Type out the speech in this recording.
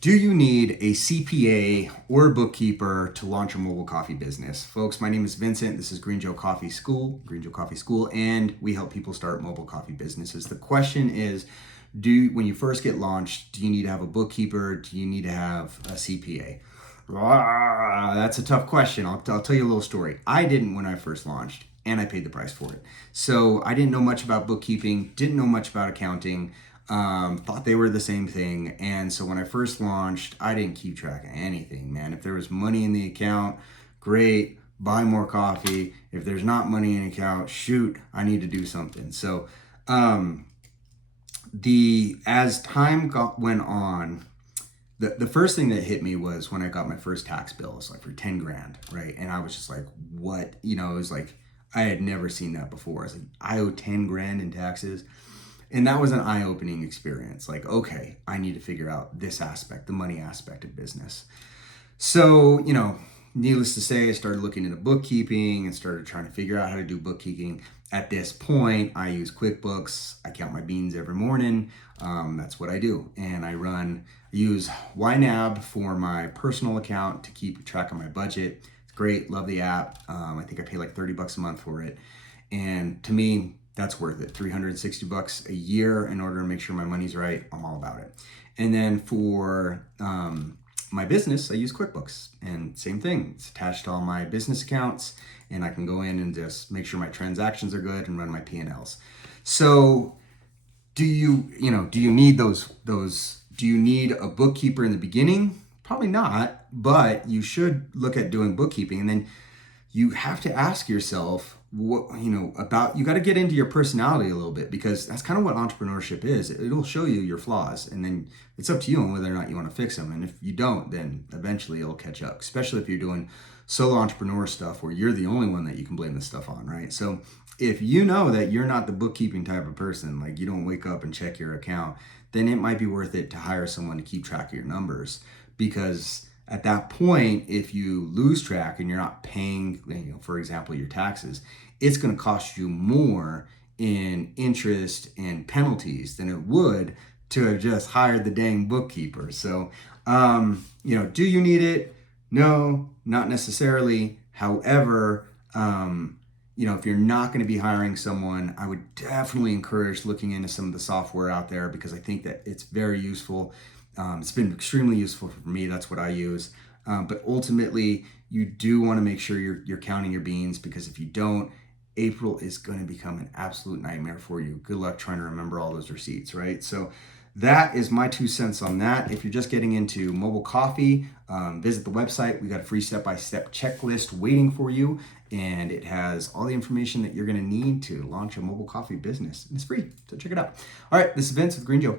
Do you need a CPA or a bookkeeper to launch a mobile coffee business? Folks, my name is Vincent. This is Green Joe Coffee School, and we help people start mobile coffee businesses. The question is, when you first get launched, do you need to have a bookkeeper? Do you need to have a CPA? That's a tough question. I'll tell you a little story. I didn't when I first launched, and I paid the price for it. So I didn't know much about bookkeeping, didn't know much about accounting. Thought they were the same thing. And so when I first launched, I didn't keep track of anything, man. If there was money in the account, great, buy more coffee. If there's not money in the account, shoot, I need to do something. So as time went on, the first thing that hit me was when I got my first tax bill. It was like for 10 grand, right? And I was just like, what? It was like, I had never seen that before. I was like, I owe 10 grand in taxes. And that was an eye-opening experience. Like, okay, I need to figure out this aspect, the money aspect of business. So, needless to say, I started looking into bookkeeping and started trying to figure out how to do bookkeeping. At this point, I use QuickBooks. I count my beans every morning. That's what I do. And I use YNAB for my personal account to keep track of my budget. It's great. Love the app. I think I pay like $30 a month for it. And to me, that's worth it. $360 a year in order to make sure my money's right. I'm all about it. And then for my business, I use QuickBooks, and same thing. It's attached to all my business accounts, and I can go in and just make sure my transactions are good and run my P&Ls. So, do you need those? Do you need a bookkeeper in the beginning? Probably not, but you should look at doing bookkeeping, and then you have to ask yourself, you got to get into your personality a little bit, because that's kind of what entrepreneurship is. It'll show you your flaws, and then it's up to you on whether or not you want to fix them. And if you don't, then eventually it'll catch up, especially if you're doing solo entrepreneur stuff where you're the only one that you can blame this stuff on, right? So if you know that you're not the bookkeeping type of person, like you don't wake up and check your account, then it might be worth it to hire someone to keep track of your numbers, because at that point, if you lose track and you're not paying, for example, your taxes, it's going to cost you more in interest and penalties than it would to have just hired the dang bookkeeper. So, do you need it? No, not necessarily. However, if you're not going to be hiring someone, I would definitely encourage looking into some of the software out there, because I think that it's very useful. It's been extremely useful for me. That's what I use. But ultimately, you do want to make sure you're counting your beans, because if you don't, April is going to become an absolute nightmare for you. Good luck trying to remember all those receipts, right? So that is my 2 cents on that. If you're just getting into mobile coffee, visit the website. We got a free step-by-step checklist waiting for you, and it has all the information that you're going to need to launch a mobile coffee business. And it's free, so check it out. All right, this is Vince with Green Joe.